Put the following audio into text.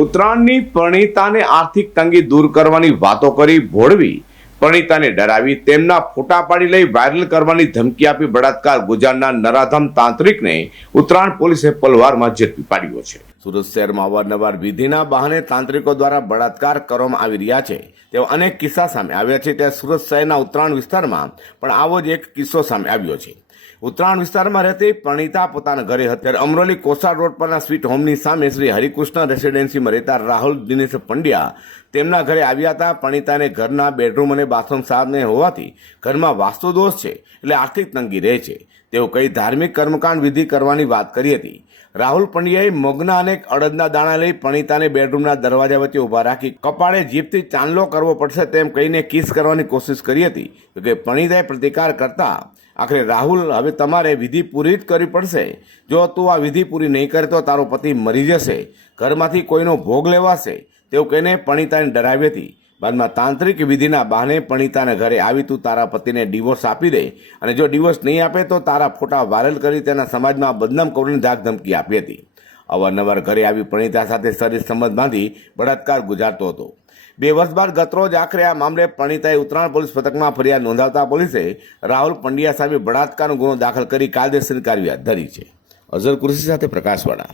ઉત્તરાયણની પરણિતાને આર્થિક તંગી દૂર કરવાની વાતો કરી ભોળવી. પરણિતાને ડરાવી તેમના ફોટા પાડી લઈ વાયરલ કરવાની ધમકી આપી બળાત્કાર ગુજરાતના નરાધમ તાંત્રિકને ઉત્તરાયણ પોલીસે પલવારમાં ઝડપી પાડ્યો છે. સુરત શહેરમાં અવારનવાર વિધિના બહાને તાંત્રિકો દ્વારા બળાત્કાર કરવામાં આવી રહ્યા છે. તેવા અનેક કિસ્સા સામે આવ્યા છે. ત્યાં સુરત શહેરના ઉત્તરાયણ વિસ્તારમાં પણ આવો જ એક કિસ્સો સામે આવ્યો છે. ઉત્તરાયણ વિસ્તારમાં રહેતી પ્રણીતા પોતાના ઘરે હતી ત્યારે અમરોલી કોસાડ રોડ પરના સ્વીટ હોમની સામે શ્રી હરિકૃષ્ણ રેસિડેન્સીમાં રહેતા રાહુલ દિનેશ પંડ્યા તેમના ઘરે આવ્યા હતા. પ્રણીતાને ઘરના બેડરૂમ અને બાથરૂમ સામે હોવાથી ઘરમાં વાસ્તુ દોષ છે એટલે આર્થિક તંગી રહે છે. તેઓ કઈ ધાર્મિક કર્મકાંડ વિધિ કરવાની વાત કરી હતી. રાહુલ પંડ્યાએ મગના અને અડદના દાણા લઈ પ્રણીતાને બેડરૂમના દરવાજા વચ્ચે ઊભા રાખી કપાળે જીભથી ચાંદલો કરવો પડશે તેમ કહીને કિસ કરવાની કોશિશ કરી હતી. કે પ્રણીતાએ પ્રતિકાર કરતા આખરે રાહુલ હવે તમારે વિધિ પૂરી જ કરવી પડશે. જો તું આ વિધિ પૂરી નહીં કરે તો તારો પતિ મરી જશે. ઘરમાંથી કોઈનો ભોગ લેવાશે. તેવું કહીને પણિતાને ડરાવી હતી. બાદમાં તાંત્રિક વિધિના બહાને પણિતાના ઘરે આવી તું તારા પતિને ડિવોર્સ આપી દે. અને જો ડિવોર્સ નહીં આપે તો તારા ફોટા વાયરલ કરી તેના સમાજમાં બદનામ કરવાની ધાક ધમકી આપી હતી. અવારનવાર ઘરે આવી પ્રણીતા સાથે શરીર સંબંધ બાંધી બળાત્કાર ગુજારતો હતો. બે વર્ષ બાદ ગતરોજ આખરે આ મામલે પ્રણીતાએ ઉત્તરાયણ પોલીસ પથકમાં ફરિયાદ નોંધાવતા પોલીસે રાહુલ પંડ્યા સામે બળાત્કારનો ગુનો દાખલ કરી કાયદેસરની કાર્યવાહી ધરી છે. અઝર કુરશી સાથે પ્રકાશવાળા